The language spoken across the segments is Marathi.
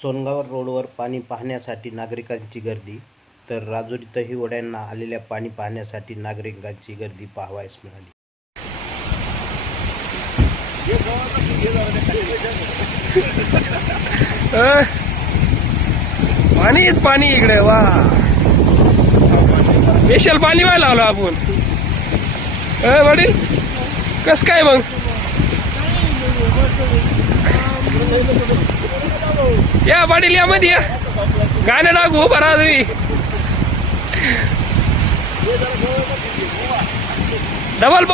सोनगाव रोडवर पाणी पाहण्यासाठी नागरिकांची गर्दी तर राजुरीतही ओढ्यांना आलेल्या पाणी पाहण्यासाठी नागरिकांची गर्दी पाहावयास मिळाली. पाणीच पाणी इकडे वा. स्पेशल पाणी व्हायला आलो आपण. अ वडील कस काय मग? ಯಾ ಬಾಡಿಲಿ ಅಮ್ಮದಿಯ ಗಾನಡಾಗು ಬರಾದು ಡಬಲ್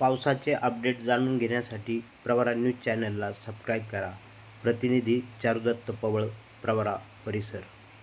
पावसाचे अपडेट जाणून घेण्यासाठी प्रवरा न्यूज चॅनलला सबस्क्राईब करा. प्रतिनिधी चारुदत्त पवळ प्रवरा परिसर.